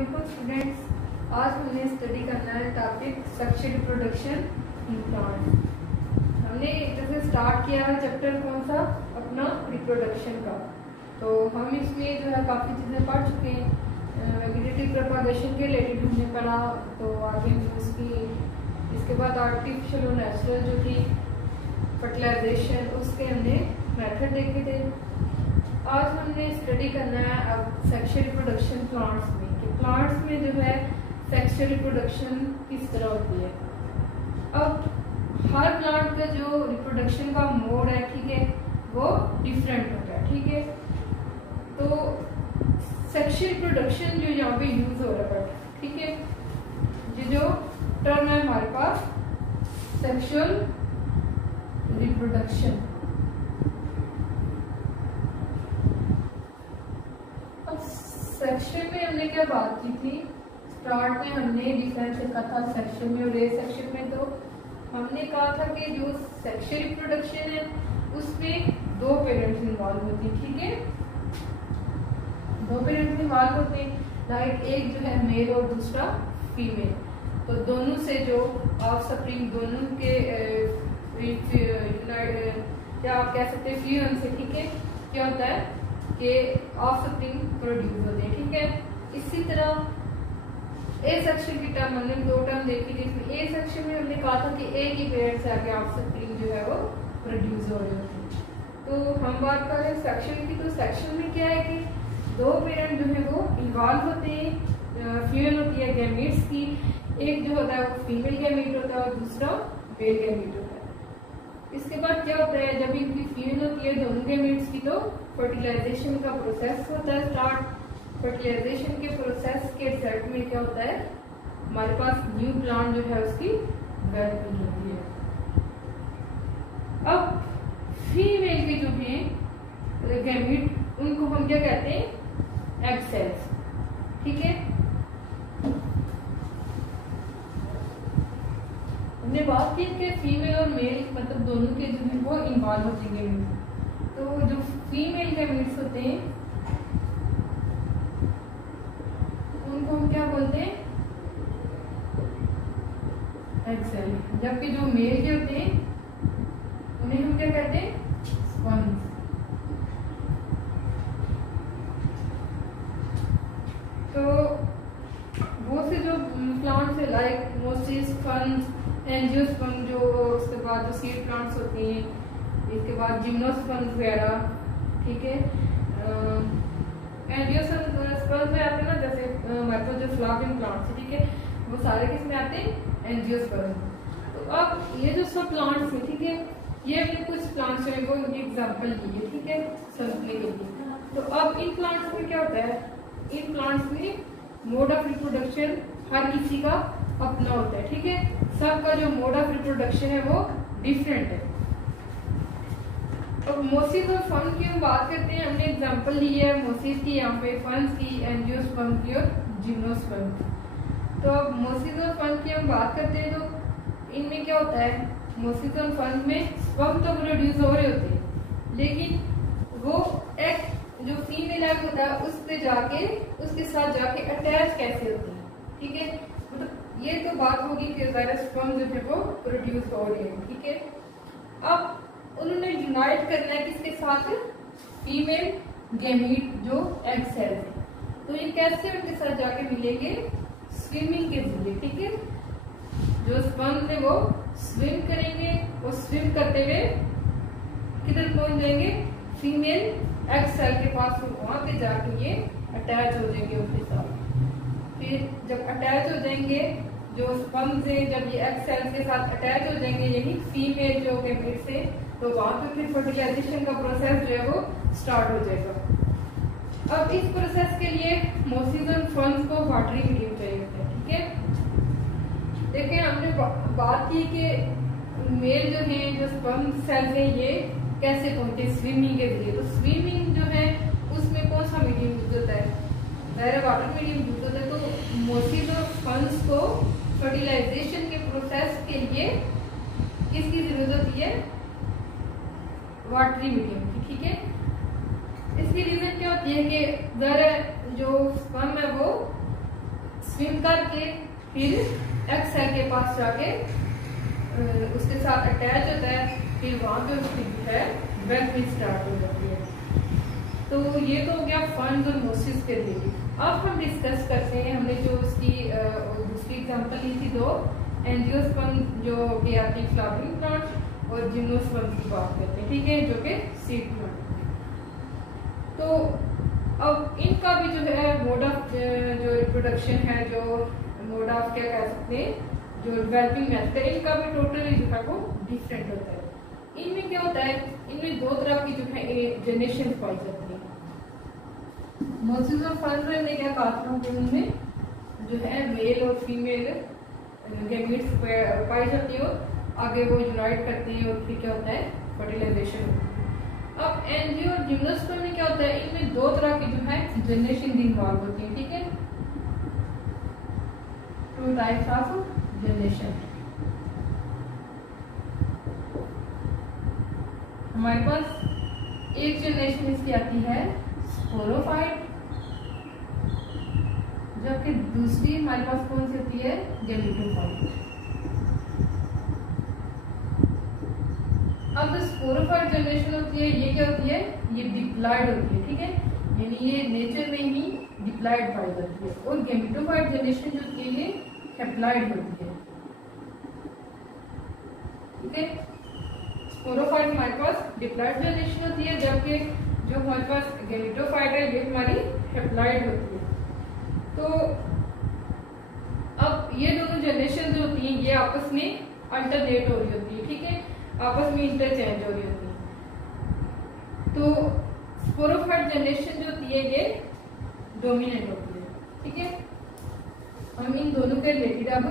अस्सलामुअलैकुम स्टूडेंट्स, आज हमने स्टडी करना है topic sexual reproduction in plants. हमने जैसे स्टार्ट किया है चैप्टर कौन सा अपना रिप्रोडक्शन का, तो हम इसमें जो है काफ़ी चीज़ें पढ़ चुके हैं। वेजिटेटिव प्रोपगेशन के रिलेटेड हमने पढ़ा, तो आगे इसके बाद आर्टिफिशियल और नेचुरल जो थी फर्टिलाइजेशन, उसके हमने मेथड देखे थे। आज हमने स्टडी करना है अब सेक्सुअल रिप्रोडक्शन प्लांट्स में, कि प्लांट्स में जो है सेक्सुअल रिप्रोडक्शन किस तरह होती है। अब हर प्लांट का जो रिप्रोडक्शन का मोड है, ठीक है, वो डिफरेंट होता है, ठीक है। तो सेक्सुअल रिप्रोडक्शन जो यहाँ पे यूज हो रहा है, ठीक है, ये जो टर्म है हमारे पास सेक्सुअल रिप्रोडक्शन। अब सेक्शन में हमने क्या बात की थी, स्टार्ट में हमने डिफरेंस देखा था सेक्शन में और ए सेक्शन में। तो हमने कहा था कि जो सेक्सुअल रिप्रोडक्शन है उसमें दो पेरेंट्स इन्वॉल्व होते हैं, ठीक है, दो पेरेंट्स इन्वॉल्व होते हैं, लाइक एक जो है मेल और दूसरा फीमेल। तो दोनों से जो ऑफस्प्रिंग दोनों के क्या आप कह सकते हैं फ्यूजन से, ठीक है, क्या होता है कि ऑफस्प्रिंग प्रोड्यूस होते हैं, ठीक है। इसी तरह ए सेक्शन की टर्म हमने दो टर्म देखी थी। इसमें ए सेक्शन में हमने कहा था कि एक ही पेरेंट से आगे ऑफस्प्रिंग जो है वो प्रोड्यूस हो रही होती है। तो हम बात कर रहे हैं सेक्शन की, तो सेक्शन में क्या है कि दो पेरेंट जो है वो इन्वॉल्व होते हैं, फ्यूजन होती है गैमीट्स की। एक जो होता है वो फीमेल गैमीट होता है और दूसरा मेल गैमीट होता है। इसके बाद क्या होता है, जब इनकी फ्यूजन होती है दोनों गैमीट्स की, तो फर्टिलाइजेशन का प्रोसेस होता है स्टार्ट। फर्टिलाइजेशन के प्रोसेस के रिजल्ट में क्या होता है, हमारे पास न्यू प्लांट जो है उसकी डेवलपमेंट होती है। अब फीमेल के जो हैं गैमीट, उनको हम क्या कहते हैं, एग सेल्स, ठीक है। हमने बात की कि फीमेल और मेल मतलब दोनों के जो है वो इन्वॉल्व हो जाएंगे। तो जो फीमेल गैमीट्स होते हैं उनको हम क्या बोलते हैं, एग सेल। जबकि जो मेल के होते हैं उन्हें हम क्या कहते हैं, स्पर्म्स। तो वो से जो प्लांट्स है लाइक मोसिस, फंस, एंजियोस्पर्म, जो उसके बाद जो सीड प्लांट्स होते हैं, इसके बाद जिम्नोस्पर्म वगैरह, ठीक है। एंजियोस्पर्म में आते हैं ना, जैसे हमारे पास जो फ्लावरिंग प्लांट्स है, ठीक है, वो सारे किस में आते हैं, एंजियोस्पर्म। तो अब ये जो सब प्लांट्स है, ठीक है, ये हमने कुछ प्लांट्स जो है वो इनकी एग्जाम्पल ली है, ठीक है, समझने के लिए। तो अब इन प्लांट्स में क्या होता है, इन प्लांट्स में मोड ऑफ रिप्रोडक्शन हर किसी का अपना होता है, ठीक है। सबका जो मोड ऑफ रिप्रोडक्शन है वो डिफरेंट है। अब मोसिस और फंस की हम बात करते हैं, हमने एग्जांपल ली है मोसिस की, यहाँ पे फंस की, एंजियोस्पर्म की और जिम्नोस्पर्म की। तो अब मोसिस और फंस की हम बात करते हैं, तो इनमें क्या होता है, मोसिस और फंस में स्पर्म तो प्रोड्यूस हो रहे होते हैं, लेकिन वो एक जो फीमेल एग होता है उस पे जाके उसके साथ जाके अटैच कैसे होती है, ठीक है। मतलब ये तो बात होगी कि ज़रा स्पर्म जो है वो प्रोड्यूस हो रही है, ठीक है। अब उन्होंने यूनाइट करना है किसके साथ, फीमेल गैमीट जो एग सेल्स है। तो ये कैसे उनके साथ जाके मिलेंगे, स्विमिंग के जरिए, ठीक है। जो स्पर्म है वो स्विम करेंगे, वो स्विम करते हुए किधर पहुंच जाएंगे, फीमेल एग सेल के पास, वहां पे जाके ये अटैच हो जाएंगे उनके साथ। फिर जब अटैच हो जाएंगे जो स्पर्म से, जब ये एग सेल्स के साथ अटैच हो जाएंगे यही फीमेल जो गैमीट से, तो वहां पे फिर फर्टिलाइजेशन का प्रोसेस जो है वो स्टार्ट हो जाएगा। अब इस प्रोसेस के लिए मोसिस और फंस को वाटरी मीडियम चाहिए होता है, ठीक है। देखिए हमने बात की कि मेल जो है, जो स्पर्म सेल्स है, ये कैसे पहुंचे, स्विमिंग के जरिए। तो स्विमिंग जो है उसमें कौन सा मीडियम यूज होता है, डायरेक्ट वाटर मीडियम यूज होता है। तो मोसिस और फंस को फर्टिलाइजेशन के प्रोसेस के लिए किसकी जरूरत होती है, वाटरी मीडियम की, ठीक है। इसकी रीजन क्या होती है कि जो स्पर्म है वो स्विम करके फिर एक्स सेल के पास जाके उसके साथ अटैच होता है, फिर वहां पे उसकी जो है डेवलपमेंट स्टार्ट हो जाती है। तो ये तो हो गया फंड्स और मोसिस के लिए। अब हम डिस्कस करते हैं, हमने जो उसकी दूसरी एग्जांपल ली थी दो, एंजियोस्पर्म जो कि आपकी फ्लावरिंग प्लांट और जिम्नोस्पर्म की बात करते हैं, ठीक है, जो कि सीड प्लांट। तो अब इनका भी जो है मोड ऑफ जो रिप्रोडक्शन है, जो मोड ऑफ क्या कह सकते हैं, जो डेवलपिंग मेथड है, इनका भी टोटली जो है वो डिफरेंट होता है। इनमें क्या होता है, इनमें दो तरह की जो है जनरेशन पाई जाती है। मोसिस और फंड में मैं क्या कहता हूँ कि उनमें जो है मेल और फीमेल गैमेट्स पाई जाती है और आगे वो यूनाइट करते हैं और फिर क्या होता है फर्टिलाइजेशन होती है। अब एंजियो और जिम्नोस्पर्म में क्या होता है, इनमें दो तरह की जो है जनरेशन भी इन्वॉल्व होती है, ठीक है, टू टाइप्स ऑफ जनरेशन। हमारे पास एक जनरेशन इसकी आती है स्पोरोफाइट, जबकि दूसरी हमारे पास कौन सी होती है, गैमेटोफाइट। अब जो स्पोरोफाइट जनरेशन होती है ये क्या होती है, ये डिप्लॉयड होती है, ठीक है, यानी ये नेचर में ही डिप्लॉयड पाई जाती है। और गैमेटोफाइट जनरेशन जो होती है ये हैप्लॉयड होती है, ठीक है। स्पोरोफाइट हमारे पास डिप्लॉयड जनरेशन होती है, जबकि जो हमारे पास गैमेटोफाइट है ये हमारी हैप्लॉयड होती है। तो अब ये दोनों जनरेशन जो होती हैं ये आपस में अल्टरनेट हो रही होती है, ठीक है, आपस में इंटरचेंज हो रही होती है। तो स्पोरोफाइट जनरेशन जो होती है ये डोमिनेंट होती है, ठीक है। हम इन दोनों के रिलेटेड अब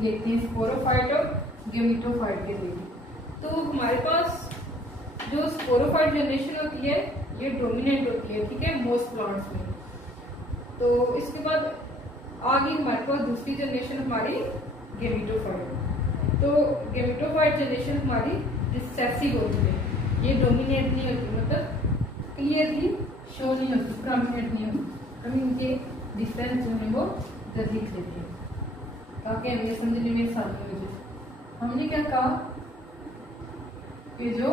देखते हैं, स्पोरोफाइट और गैमेटोफाइट के रिलेटेड। तो हमारे पास जो स्पोरोफाइट जनरेशन होती है ये डोमिनेंट होती है, ठीक है, मोस्ट प्लांट्स में। तो इसके बाद आगे हमारे पास दूसरी जनरेशन हमारी गैमेटोफाइट। तो गैमेटोफाइट जनरेशन हमारी रिसेसिव होती है, ये डोमिनेट नहीं होती, मतलब क्लियरली शो नहीं होती, प्रोमिनेंट नहीं होती। हम इनके डिफरेंस जो है वो लिख लेते हैं ताकि हमें समझने में आसानी हो जाए। हमने क्या कहा कि जो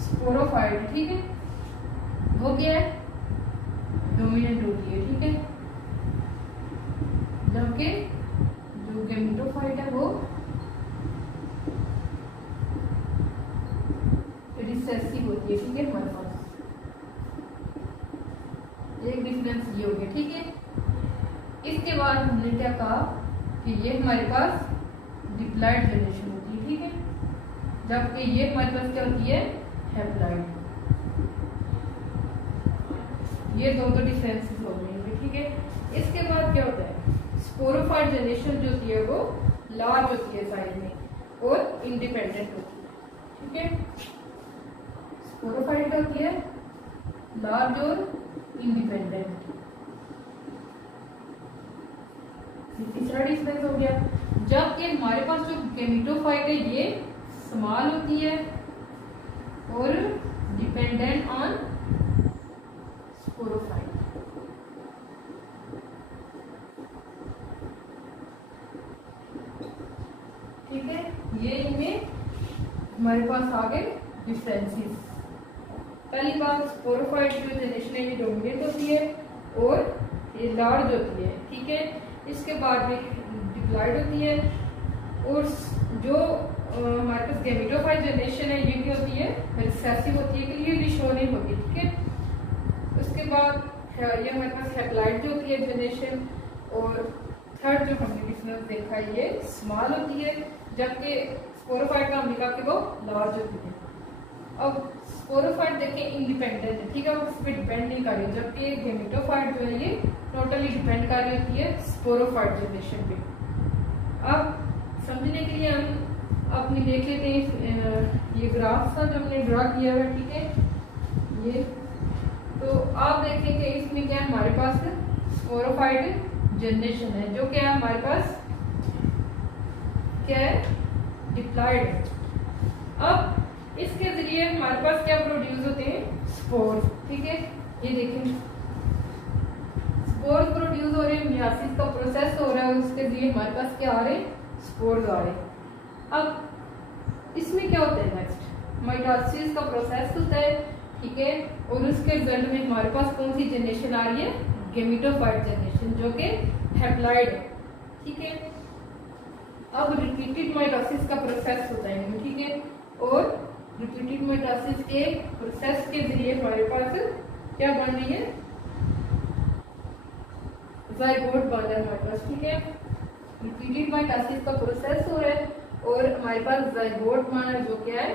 स्पोरोफाइट, ठीक है, वो क्या है, डोमिनेंट होती है, ठीक है, जबकि जो गैमेटोफाइट है वो रिसेसिव होती है, ठीक है। हमारे पास एक डिफरेंस ये हो गया, ठीक है। इसके बाद हमने क्या कहा कि ये हमारे पास डिप्लॉयड जनरेशन होती है, ठीक है, जबकि ये हमारे पास क्या होती है, हैप्लॉयड। ये दोनों डिफरेंसेस हो गए, ठीक है। इसके बाद क्या होता है, स्पोरोफाइट जनरेशन जो होती है वो लार्ज होती है साइज में और इंडिपेंडेंट होती है, ठीक है। स्पोरोफाइट होती है लार्ज और इंडिपेंडेंट। तीसरा डिफरेंस हो गया, जबकि हमारे पास जो गैमेटोफाइट है ये स्मॉल होती है और डिपेंडेंट ऑन स्पोरोफाइट। ठीक है, ये इनमें हमारे पास आ गए डिफरेंसेस। पहली बात, स्पोरोफाइट जो जनरेशन है ये डोमिनेंट होती है और ये लार्ज होती है, ठीक है। इसके बाद में डिप्लॉयड होती है और जो हमारे पास गैमेटोफाइट जनरेशन है ये क्या होती है, रिसेसिव होती है, क्लियरली शो नहीं होती, ठीक है। उसके बाद ये हमारे पास हैप्लॉयड जो होती है जनरेशन, और थर्ड जो हमने डिफरेंस देखा ये स्मॉल होती है, जबकि स्पोरोफाइट का हमने कहा कि वो लार्ज होती है। अब स्पोरोफाइट देखिए इंडिपेंडेंट है, ठीक है, वो किसी पे डिपेंड नहीं कर रही, जबकि गैमेटोफाइट जो है ये टोटली डिपेंड कर रही होती है स्पोरोफाइट जनरेशन पे। अब समझने के लिए हम अपनी देख लेते हैं ये ग्राफ था जो हमने ड्रा किया हुआ, ठीक है। ये तो आप देखें कि इसमें क्या है, हमारे पास स्पोरोफाइट जनरेशन है, जो क्या है हमारे पास क्या है, डिप्लॉयड है। अब इसके जरिए हमारे पास क्या प्रोड्यूस होते हैं, स्पोर, ठीक है। ये देखें स्पोर प्रोड्यूस मियासिस का प्रोसेस हो रहा है, उसके लिए हमारे पास क्या आ रहे हैं, स्पोर्स आ रहे हैं। अब इसमें क्या होता है, नेक्स्ट माइटोसिस का प्रोसेस होता है, ठीक है, और उसके रिजल्ट में हमारे पास कौन सी जनरेशन आ रही है, गेमेटोफाइट जनरेशन, जो कि हैप्लॉइड है, ठीक है। अब रिपीटेड माइटोसिस का प्रोसेस होता है, ठीक है, और रिपीटेड माइटोसिस के प्रोसेस के जरिए हमारे पास क्या बन रही है, ज़ाइगोट बन रहा है हमारे पास, ठीक है। रिपीटेड माइटोसिस का प्रोसेस हो रहा है और हमारे पास ज़ाइगोट बन रहा है, जो क्या है,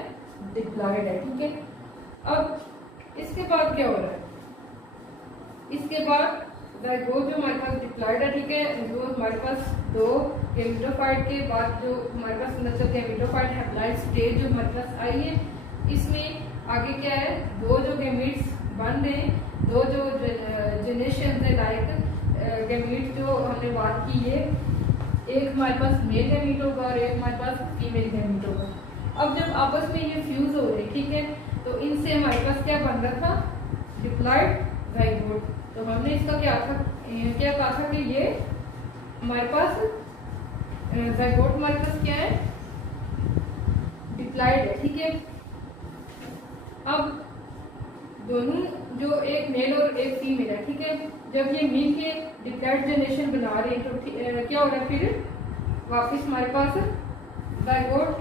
डिप्लॉयड है, ठीक है। अब इसके बाद क्या हो रहा है, इसके बाद ज़ाइगोट जो हमारे पास डिप्लॉयड है, ठीक है, जो हमारे पास दो गेमेटोफाइट के बाद जो हमारे पास मतलब गेमेटोफाइट हैप्लॉइड स्टेज जो हमारे पास आई है, इसमें आगे क्या है, दो जो गेमीट्स बन रहे हैं, दो जो जनरेशन है, लाइक गेमीट जो हमने बात की है, एक हमारे पास मेल गेमीट होगा और एक हमारे पास फीमेल गेमीट होगा। अब जब आपस में ये फ्यूज हो रहे, ठीक है, तो इनसे हमारे पास क्या बन रहा था, डिप्लॉयड ज़ाइगोट। तो हमने इसका क्या कहा था कि ये हमारे पास ज़ाइगोट हमारे पास क्या है, डिप्लॉयड है, ठीक है। अब दोनों जो एक मेल और एक फीमेल है, ठीक है, जब ये मिल के डिप्लॉयड जनरेशन बना रहे हैं, तो क्या हो रहा है, फिर वापस हमारे पास ज़ाइगोट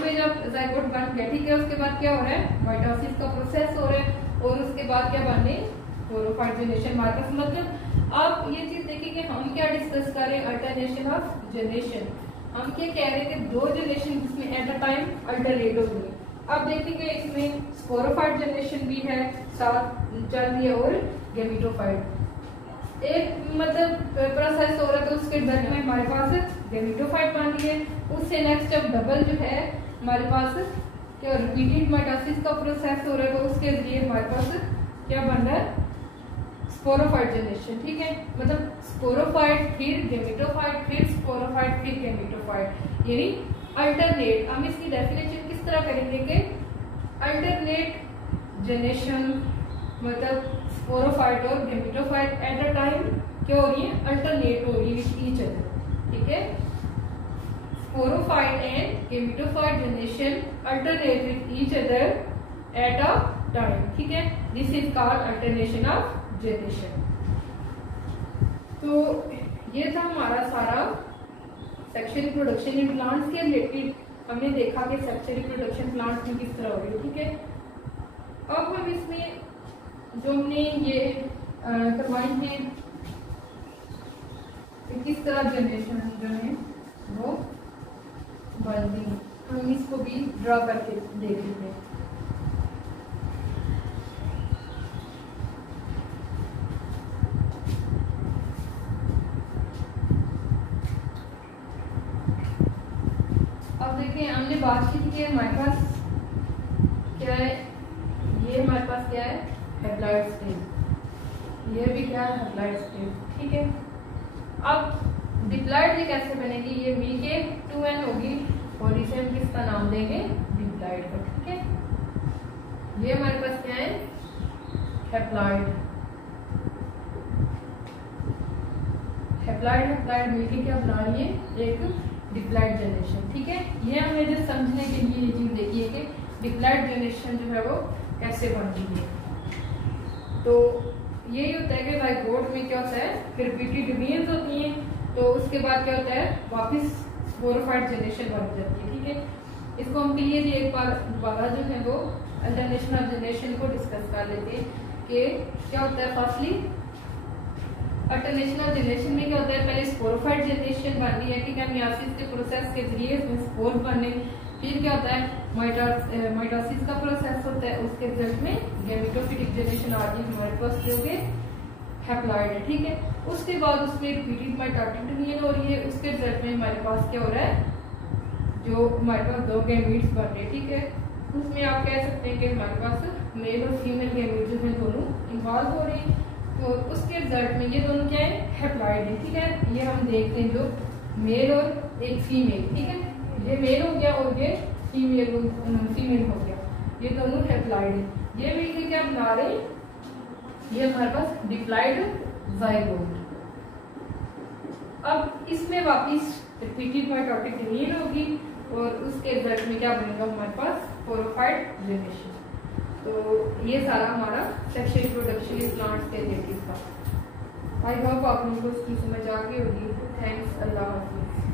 में जब ज़ाइगोट बन गया, ठीक है, उसके बाद क्या हो रहा है, माइटोसिस का प्रोसेस हो रहा है और उसके बाद क्या बनने, स्पोरोफाइट जनरेशन हमारे पास। मतलब आप ये चीज देखिए कि हम क्या डिस्कस कर रहे हैं, अल्टरनेशन ऑफ जनरेशन। हम क्या कह रहे हैं कि दो जनरेशन जिसमें एट अ टाइम अल्टरनेट हो रही है। अब देखेंगे इसमें स्पोरोफाइट जनरेशन भी है साथ चल रही है और गेमेटोफाइट एक मतलब प्रोसेस हो रहा है, तो उसके रिजल्ट में हमारे पास गेमेटोफाइट बन रही है। उससे नेक्स्ट जब डबल जो है हमारे पास क्या रिपीटेड माइटोसिस का प्रोसेस हो रहा है, तो उसके जरिए हमारे पास क्या बन रहा है, स्पोरोफाइट जनरेशन, ठीक है। मतलब स्पोरोफाइट फिर गेमेटोफाइट फिर स्पोरोफाइट फिर गेमेटोफाइट, यानी अल्टरनेट। हम इसकी डेफिनेशन किस तरह करेंगे कि अल्टरनेट जनरेशन मतलब स्पोरोफाइट और गेमेटोफाइट एट अ टाइम क्या हो रही है, अल्टरनेट हो रही है विद ईच अदर, ठीक है। Sporophyte and gametophyte generation alternate with each other at a time, ठीक है। This is called alternation of generation. तो ये था हमारा सारा सेक्शुअल रिप्रोडक्शन इन प्लांट्स के रिलेटेड। हमने देखा कि सेक्शुअल रिप्रोडक्शन प्लांट्स में किस तरह हो रही है, ठीक है। अब हम इसमें जो हमने ये करवाई है किस तरह जनरेशन जो है वो बनती है, तो हम इसको भी ड्रॉ करके देख लेते हैं। अब देखिए हमने बात की थी कि हमारे पास क्या है, ये हमारे पास क्या है, हैप्लॉइड स्टेज, ये भी क्या है, हैप्लॉइड स्टेज, ठीक है। अब डिप्लॉइड ये कैसे बनेगी, ये वी के 2n होगी और इसे हम किसका नाम देंगे, डिप्लॉइड का, ठीक है। ये हमारे पास क्या है, हैप्लॉइड, हैप्लॉइड मिलके क्या बना रही है, एक डिप्लॉइड जनरेशन, ठीक है। ये हमने जो समझने के लिए ये चीज देखी है कि डिप्लॉइड जनरेशन जो है वो कैसे बनती है। तो यही होता है कि ज़ाइगोट में क्या होता है, फिर रिपीटेड डिवीजन होती हैं, तो उसके बाद क्या होता है, वापस स्पोरोफाइट जनरेशन बन जाती है, ठीक है। इसको हम क्लियर एक बार दोबारा जो है वो अल्टरनेशन ऑफ जनरेशन को डिस्कस कर लेते हैं कि क्या होता है। फर्स्टली अल्टरनेशन ऑफ जनरेशन में क्या होता है, पहले स्पोरोफाइट जनरेशन बन रही है, ठीक है, मियासिस के प्रोसेस के जरिए इसमें स्पोर बनने, फिर क्या होता है, माइटोसिस का प्रोसेस होता है, उसके रिजल्ट में गेमेटोफिटिक जनरेशन आ रही है हमारे पास जो कि हैप्लॉइड है, ठीक है। उसके बाद उसमें रिपीटेड माइटोटिक डिवीजन हो रही है, उसके रिजल्ट में हमारे पास क्या हो रहा है, जो हमारे पास दो गैमीट्स बन रहे हैं, ठीक है। उसमें आप कह सकते हैं कि हमारे पास मेल और फीमेल गैमीट जो है दोनों इन्वॉल्व हो रहे हैं, तो उसके रिजल्ट में ये दोनों क्या है, हैप्लॉइड है, ठीक है। ये हम देखते हैं जो मेल और एक फीमेल, ठीक है, ये मेल हो गया और ये फीमेल हो गया, ये दोनों हैप्लॉइड है। ये मिलकर क्या बना रहे हैं, ये हमारे पास डिप्लॉइड ज़ाइगोट, अब इसमें वापिस रिपीटेड माइटोटिक यूनियन होगी और उसके रिजल्ट में क्या बनेगा हमारे पास स्पोरोफाइट जनरेशन। तो ये सारा हमारा सेक्शुअल रिप्रोडक्शन इन प्लांट्स के रिलेटेड था। आई होप आप लोगों को इसकी समझ आ गई होगी। थैंक्स, अल्लाह हाफिज़।